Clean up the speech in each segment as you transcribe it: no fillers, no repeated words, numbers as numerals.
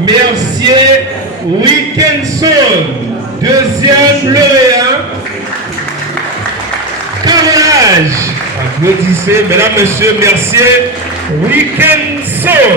Mercier Wilkinson, deuxième lauréat. Carrelage. Applaudissez, mesdames, messieurs, Mercier Wilkinson.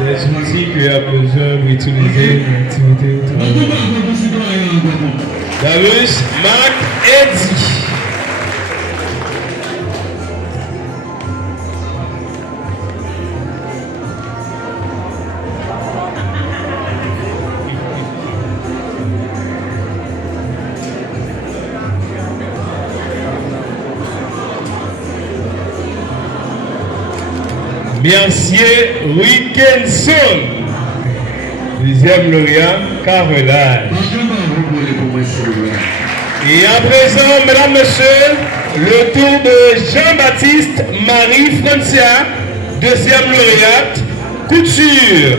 Des outils qu'il a besoin d'utiliser dans l'activité. Darius Marc Eddy. Mercier Wilkinson, deuxième lauréat, carrelage. Et à présent, mesdames, messieurs, le tour de Jean-Baptiste Marie-Francia, deuxième lauréate, couture.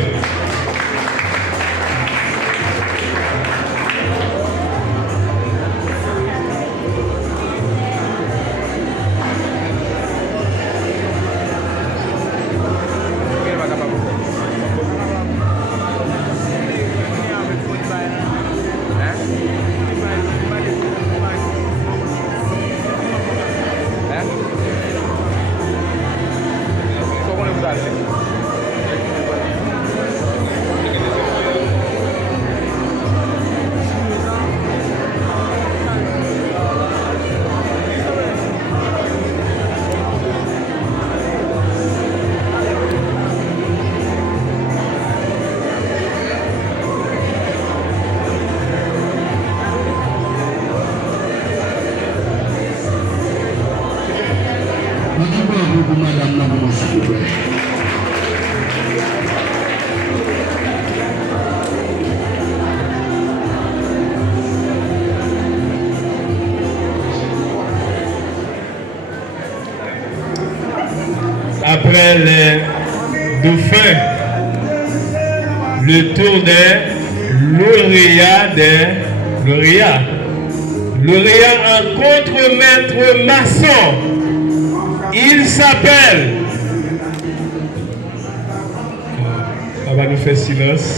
Après les dauphins, le tour des lauréats. Lauréat en contre-maître maçon. Il s'appelle. On va nous faire silence.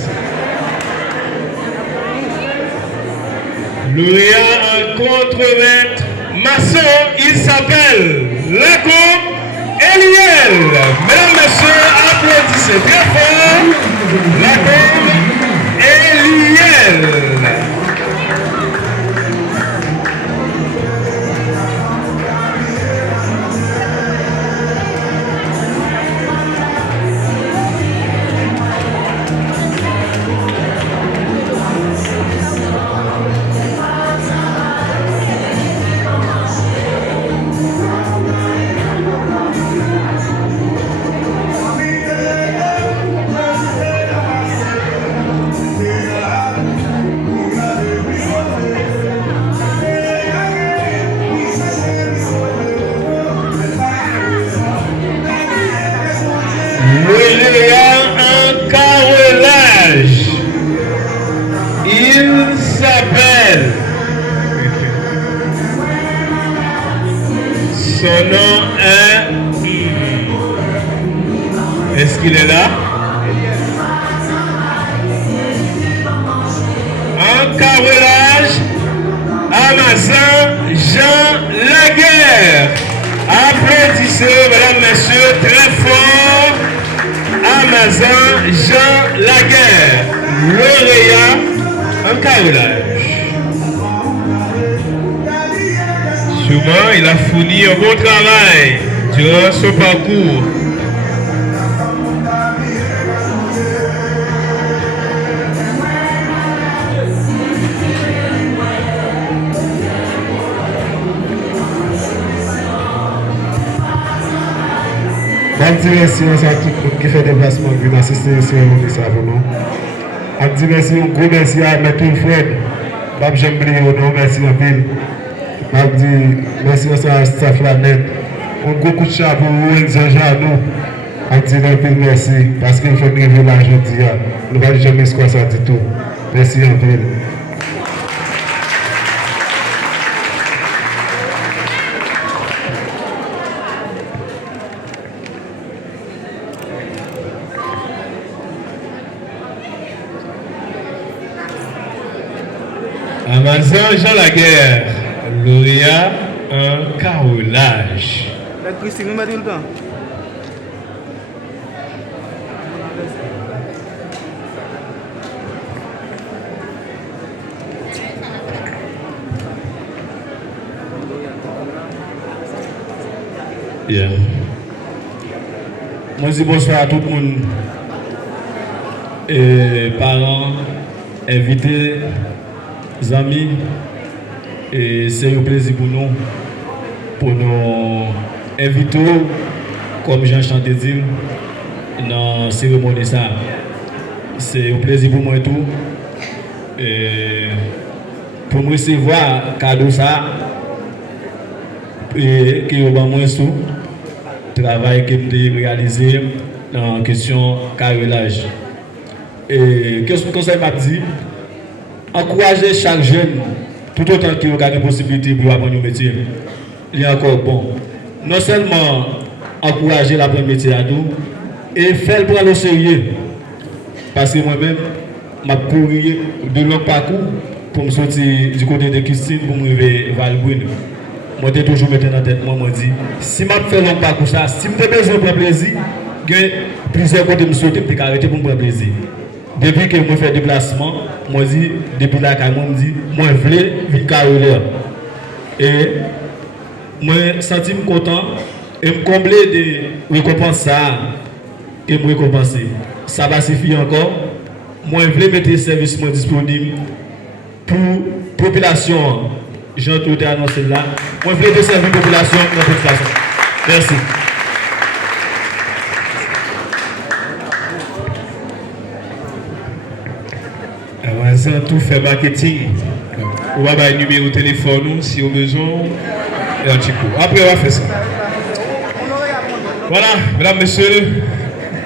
Lauréat en contre-maître maçon. Il s'appelle Lacombe Eliel. Mesdames, messieurs, applaudissez bien fort. Lacombe Eliel. Son nom est... Est-ce qu'il est là? En carrelage, Amazon Jean Laguerre. Applaudissez, mesdames, messieurs, très fort. Amazon Jean Laguerre, lauréat en carrelage. Souvent, il a fourni un bon travail durant son parcours. On dit merci à tout le monde qui fait déplacement, qui vient assister ici à ça pour nous. On dit merci, un gros merci à M. Fred. Bob Jambli, merci en pile. On dit merci à staff la net. Un gros coup de chapeau pour Enzo Jano. On dit un pile merci parce qu'il faut arriver là aujourd'hui. Nous ne allons jamais se ça du tout. Merci en pile. Amazon Jean Laguerre, lauréat un carrelage. La Christine nous met tout le temps. Yeah. Moi, je dis bonsoir à tout le monde. Et parents, invités, amis. Et c'est un plaisir pour nous inviter, comme Jean Chanté dit, dans la cérémonie. C'est un plaisir pour moi et tout. Et pour me recevoir cadeau ça, et qui est au moins sous travail que j'ai réalisé dans la question carrelage. Et qu'est-ce que le conseil m'a dit? Encourager chaque jeune, tout autant qu'il a une possibilité pour apprendre un métier. Il est encore bon. Non seulement encourager l'apprendre métier à tout, et faire le prendre au sérieux. Parce que moi-même, je couru de long parcours pour me sortir du côté de Christine pour me arriver à Valbrune. Moi, j'ai toujours mis dans la tête, moi, je dis, si je fais long parcours, ça, si je besoin de prendre plaisir, j'ai plusieurs côtés me sauter pour arrêter pour me prendre plaisir. Depuis que je fais déplacement, moi, je dis, depuis là, moi, je dis, moi, je veux vivre carrière. Et moi, je me sens content et me combler de récompenses ça, et me récompenser. Ça va suffire encore. Moi, je veux mettre les services disponibles pour la population. Jean tout est annoncé là. Moi, je veux servir la population de notre façon. Merci. Amazon tout fait marketing. On va avoir un numéro de téléphone si on a besoin. Et un petit coup. Après, on va faire ça. Voilà, mesdames, messieurs,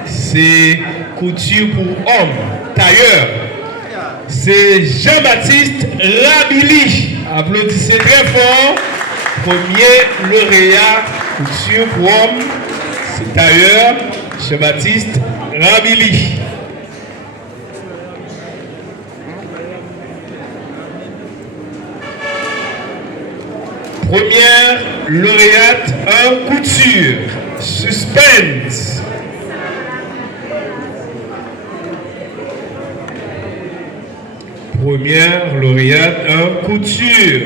c'est couture pour hommes, tailleur. C'est Jean-Baptiste Rabili. Applaudissez très fort. Premier lauréat couture pour hommes, c'est tailleur Jean-Baptiste Rabili. Première lauréate en couture. Suspense. Première lauréate en couture.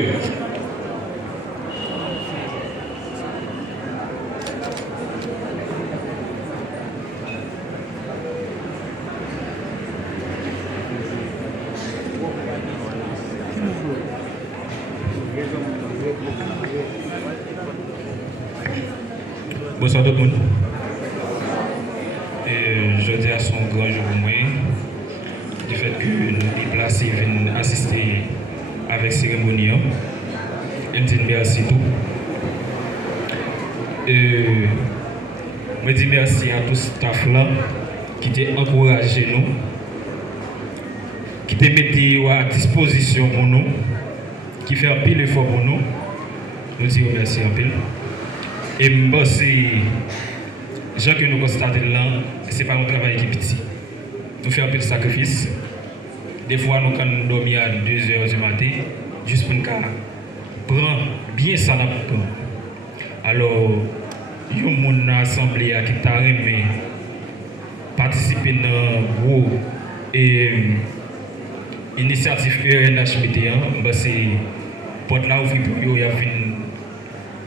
Bonsoir tout le monde. Et je dis à son grand jour pour moi, du fait que les placés viennent assister avec cérémonie. Je dis merci tout. Je dis merci à tout ce staff là qui t'a encouragé nous, qui t'a mis à disposition pour nous, qui fait un pile effort pour nous. Nous disons merci un pile. Et c'est gens que nous constatons là, ce n'est pas un travail qui est petit. Nous faisons un peu de sacrifice. Des fois, nous, quand nous dormons à 2 h du matin, juste pour nous prendre bien ça dans le temps. Alors, il y a une assemblée qui t'a aimé participer dans une grosse initiative RNHBT. C'est pour là où il y a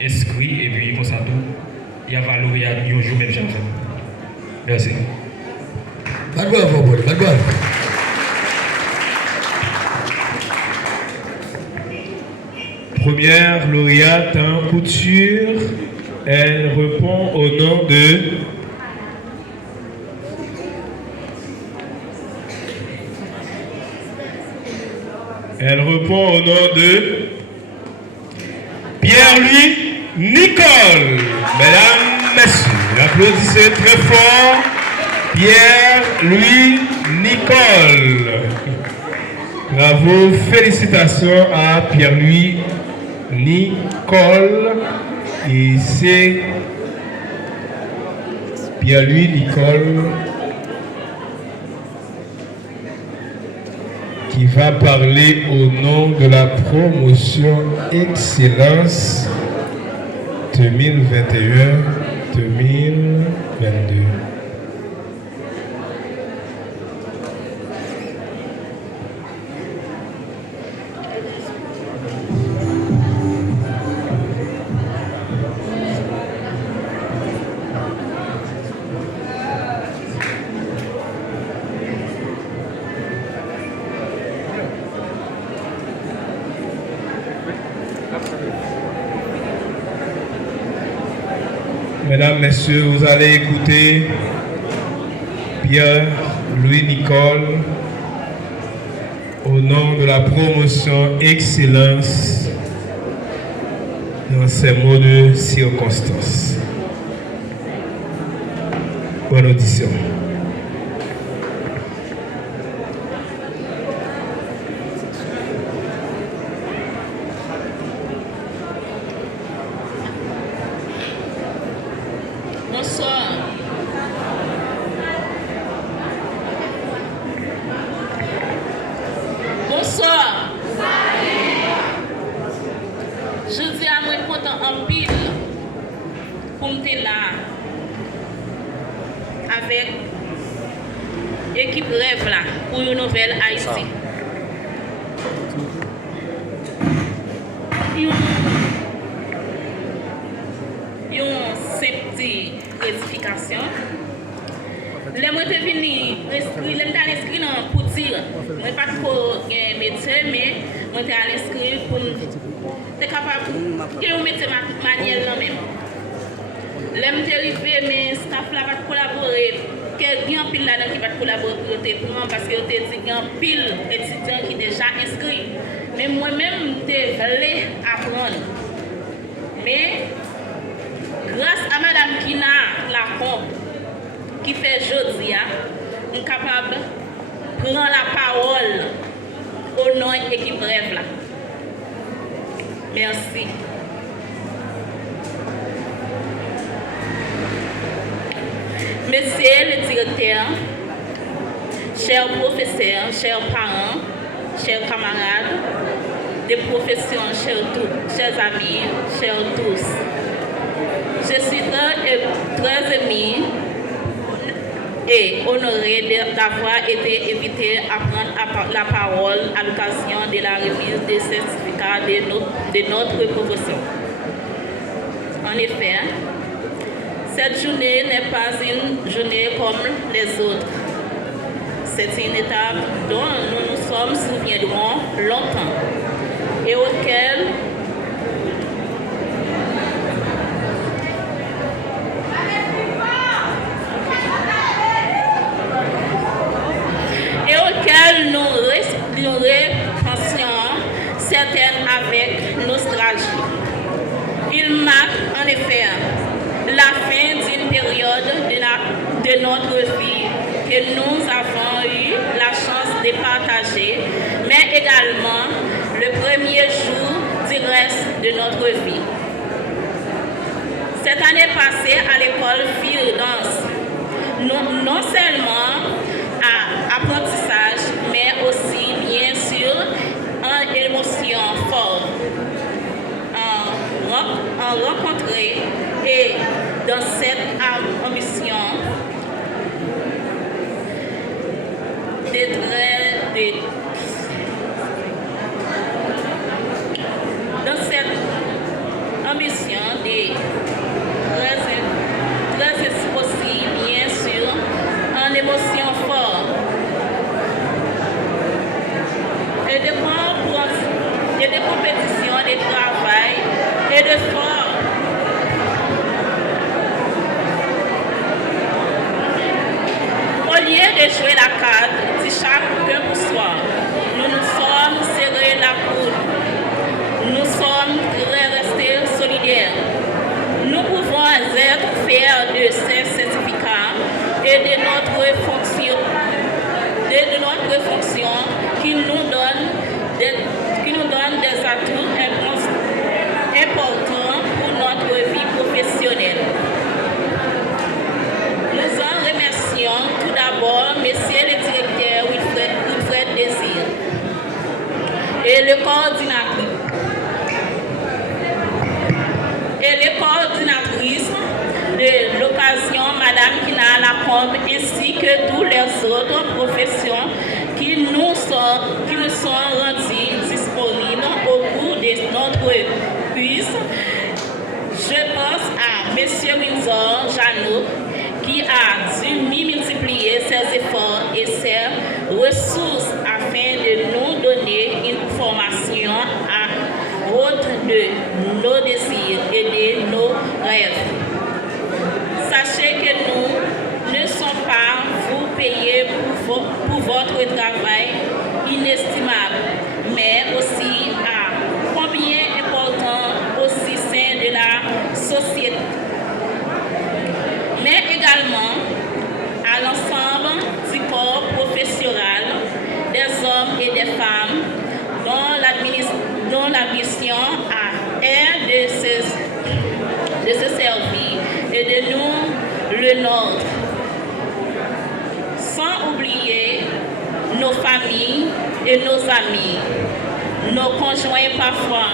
inscrit et puis comme ça tout, il y a valoré à un jour même changement. Merci. Première lauréate en couture, elle répond au nom de Elle répond au nom de Pierre-Louis Nicole. Mesdames, messieurs, applaudissez très fort Pierre-Louis Nicole. Bravo, félicitations à Pierre-Louis Nicole. Et c'est Pierre-Louis Nicole qui va parler au nom de la promotion Excellence 2021-2022. Mesdames, Messieurs, vous allez écouter Pierre-Louis Nicole au nom de la promotion Excellence dans ces mots de circonstance. Bonne audition. Bonsoir. Bonsoir. Je dis à moi content en pile pour me là avec l'équipe Rêve là pour une nouvelle Haïti. Une petite rectification. Les mots de venir, inscrit pour dire, je ne pas trop métier, mais je suis inscrit pour être capable de mettre ma manière là même. Les suis arrivé, mais staff là va collaborer. Il y a un pile là qui va collaborer pour moi parce que il y a un pile d'étudiants qui sont déjà inscrits. Mais moi-même, je voulais apprendre. Mais grâce à Mme Kina Lacombe, qui fait jeudi, je suis capable de prendre la parole au nom de l'équipe Rêve. Merci. Monsieur le directeur, chers professeurs, chers parents, chers camarades, des professions, chers amis, chers tous. Je suis très émue et honorée d'avoir été invitée à prendre la parole à l'occasion de la remise des certificats de notre profession. En effet, cette journée n'est pas une journée comme les autres. C'est une étape dont nous nous sommes souviendrons longtemps et auquel nous repensions certaines avec nostalgie. Il marque en effet la fin d'une période de notre vie que nous avons eu la chance de partager, mais également le premier jour du reste de notre vie. Cette année passée à l'école Fil Danse, non seulement à apprentissage, mais aussi bien sûr en émotion forte, en rencontrer et dans cette ambition dans cette ambition de très aussi bien sûr en émotion forte et de compétition, de travail et de sport. Au lieu de jouer la carte de chacun pour soi, nous nous sommes serrés la coude. Nous sommes restés solidaires. Nous pouvons être fiers de ces certificats et de notre fonction qui nous donne des atouts importants pour notre vie professionnelle. Nous en remercions tout d'abord Monsieur le directeur Wilfred Désir et les coordinatrices de l'occasion, Madame Kina Lacombe, ainsi que toutes les autres professions qui nous sont rendues disponibles au cours de notre quiz. Je pense à M. Windsor Janot qui a dû multiplier ses efforts et ses ressources afin de nous donner une formation à hauteur de nos désirs et de nos rêves. Sachez que nous ne sommes pas vous payer pour votre travail inestimable, mais aussi à combien important au sein de la société, mais également à l'ensemble du corps professionnel des hommes et des femmes dont la mission est de se servir et de nous le nôtre, sans oublier nos familles et nos amis, nos conjoints parfois,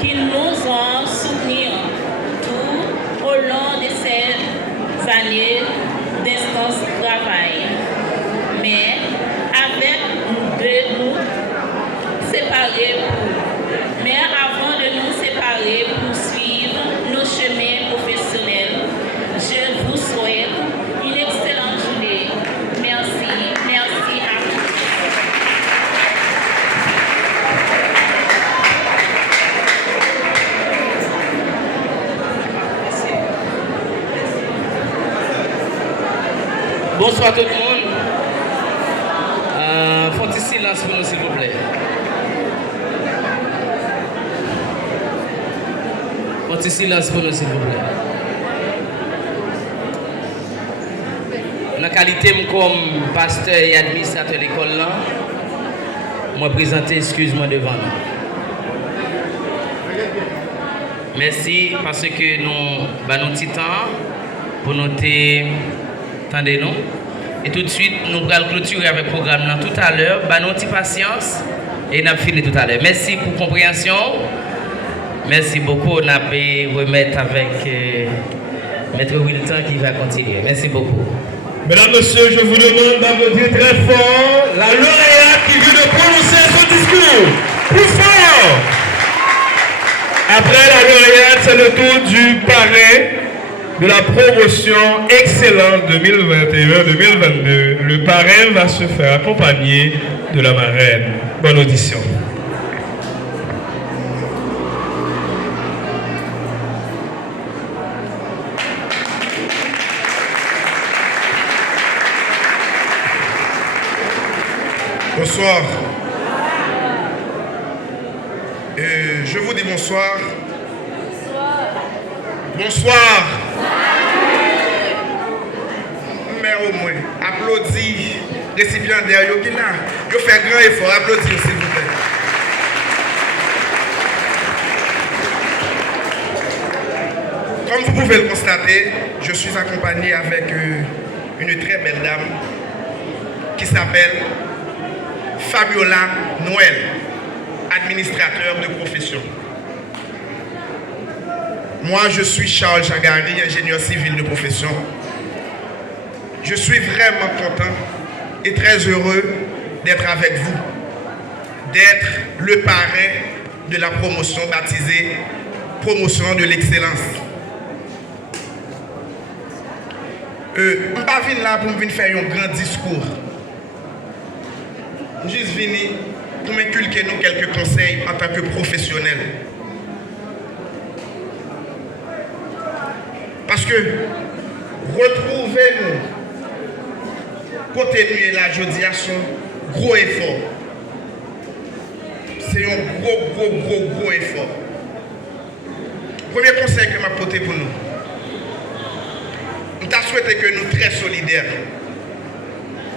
qui nous ont soutenus tout au long de ces années d'instance travail. Mais avec nous séparer mais avant de nous séparer pour suivre nos chemins professionnels, je vous souhaite une excellente journée. Merci à vous. Bonsoir tout le monde. Faut un silence pour nous, s'il vous plaît. Un petit silence pour nous, s'il vous plaît. Dans la qualité comme pasteur et administrateur de l'école, moi présenter excuse-moi devant nous. Merci parce que nous avons un petit temps pour noter nous. Et tout de suite, nous allons clôturer avec le programme tout à l'heure. Nous avons une petite patience et nous avons fini tout à l'heure. Merci pour la compréhension. Merci beaucoup. On a pu remettre avec Maître Wilton qui va continuer. Merci beaucoup. Mesdames, Messieurs, je vous demande d'applaudir très fort la lauréate qui vient de prononcer son discours. Plus fort! Après la lauréate, c'est le tour du parrain de la promotion excellente 2021-2022. Le parrain va se faire accompagner de la marraine. Bonne audition. Bonsoir. Je vous dis bonsoir. Bonsoir. Mais au moins, applaudis récipiendaire qui là. Je fais grand effort, applaudis s'il vous plaît. Comme vous pouvez le constater, je suis accompagné avec une très belle dame qui s'appelle Fabiola Noël, administrateur de profession. Moi, je suis Charles Jagari, ingénieur civil de profession. Je suis vraiment content et très heureux d'être avec vous, d'être le parrain de la promotion baptisée Promotion de l'excellence. Je ne suis pas venu là pour me faire un grand discours. Je suis juste venu pour m'inculquer nous quelques conseils en tant que professionnel. Parce que retrouver-nous côté nous et là, je dis à son gros effort. c'est un gros effort. Premier conseil que m'a porté pour nous. Nous avons souhaité que nous très solidaires.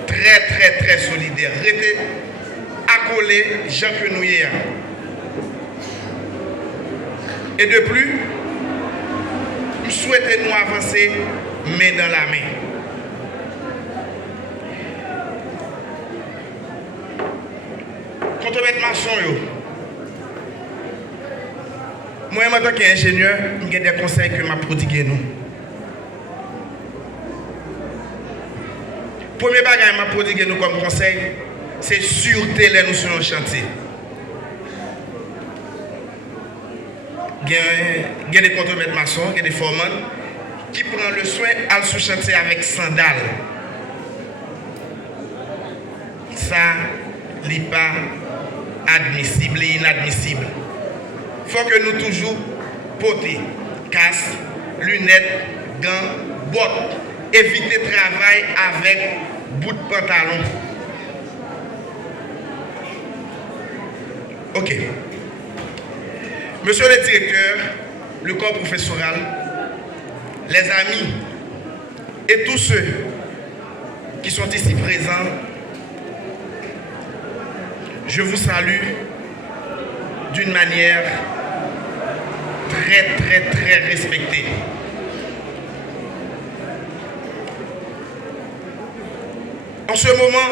Très solidaires. Restez accolés, gens que nous hier. Et de plus, nous souhaitons nous avancer main dans la main. Quand on met maçon, moi, en tant qu'ingénieur, j'ai des conseils que je m'ai prodigués nous. Premier bagage que je m'ai prodigué nous comme conseil, c'est sûreté les nous sur un chantier. Il y a des contremaîtres maçons, il y a des foremen qui prennent le soin à sous chantier avec sandales. Ça n'est pas admissible et inadmissible. Il faut que nous toujours porter casque, lunettes, gants, bottes, éviter de travailler avec bout de pantalon. Ok. Monsieur le directeur, le corps professoral, les amis et tous ceux qui sont ici présents, je vous salue d'une manière très respectée. En ce moment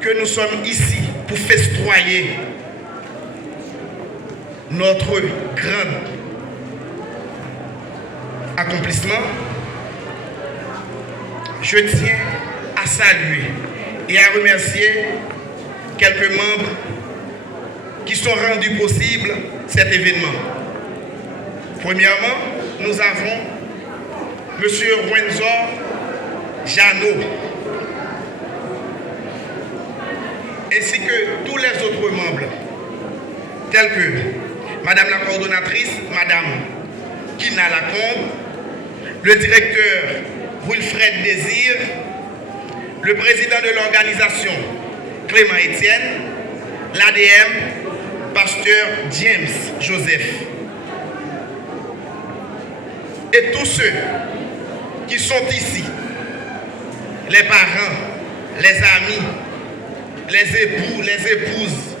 que nous sommes ici pour festoyer notre grand accomplissement, je tiens à saluer et à remercier quelques membres qui sont rendus possibles cet événement. Premièrement, nous avons M. Rwenzor Jeannot, ainsi que tous les autres membres, tels que Madame la coordonnatrice, Madame Kina Lacombe, le directeur Wilfred Désir, le président de l'organisation Clément Etienne, l'ADM, pasteur James Joseph, et tous ceux qui sont ici, les parents, les amis, les époux, les épouses.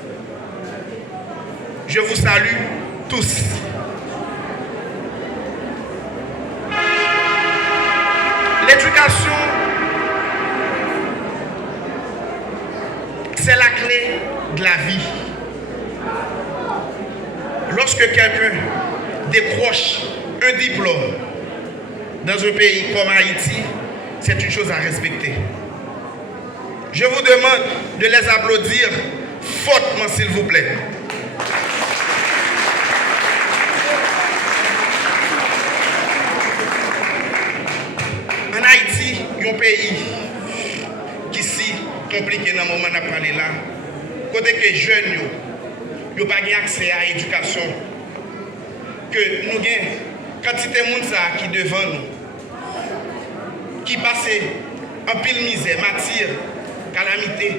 Je vous salue tous. L'éducation, c'est la clé de la vie. Lorsque quelqu'un décroche un diplôme dans un pays comme Haïti, c'est une chose à respecter. Je vous demande de les applaudir fortement, s'il vous plaît. En Haïti, il y a un pays qui est si compliqué dans le moment où on a parlé là. Côté que les jeunes n'ont pas accès à l'éducation. Que nous avons quantité de monde qui est devant nous, qui passe en pile misère, matière, calamité,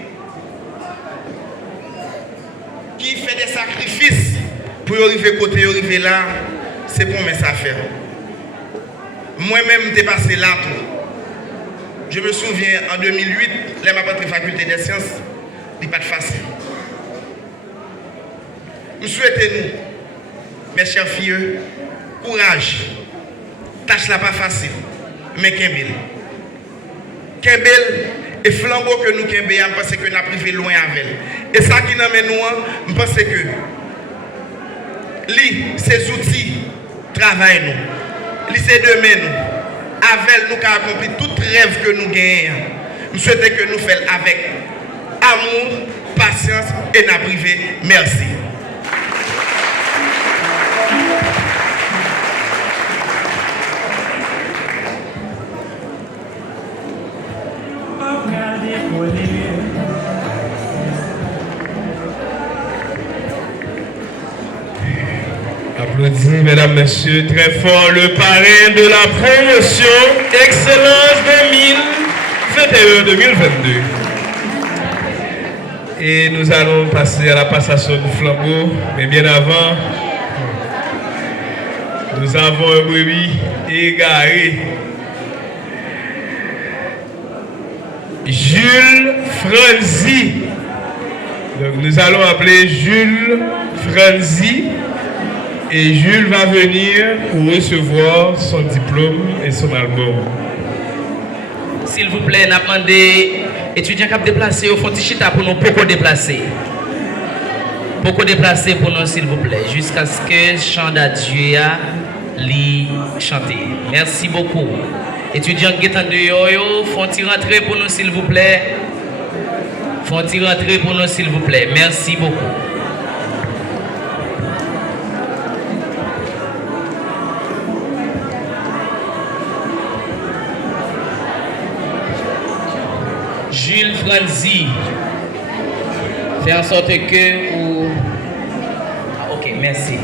qui fait des sacrifices pour arriver côté, arriver là, c'est pour mes affaires. Moi-même, je suis passé là tout. Je me souviens en 2008, là, je suis entré à la faculté des sciences, ce n'est pas facile. Nous souhaitons, nous, mes chers filles, courage. Tâche là pas facile, mais Kembel. Kembel et flambeau que nous Kembel, je pense que nous avons privé loin avec elle. Et ça qui nous amène nous, je pense que ces outils travaillent nous. C'est demain nous. Avec nous qui avons accompli tout rêve que nous gagnons. Nous souhaitons que nous fassions avec amour, patience et n'a privé. Merci. Applaudissez, mesdames, messieurs, très fort le parrain de la promotion Excellence 2021-2022. Et nous allons passer à la passation du flambeau. Mais bien avant, nous avons un brebis égaré. Jules Franzi. Donc nous allons appeler Jules Franzi. Et Jules va venir pour recevoir son diplôme et son album. S'il vous plaît, n'a demandé étudiants qui ont déplacé au fond de chita pour nous beaucoup déplacer. Beaucoup déplacer pour nous, s'il vous plaît, jusqu'à ce que le chant d'adieu li chanter. Merci beaucoup. Étudiants qui sont dehors, font-ils rentrer pour nous, s'il vous plaît? Font-ils rentrer pour nous, s'il vous plaît? Merci beaucoup. Jules Franzi, fait en sorte que... Ah, ok, merci.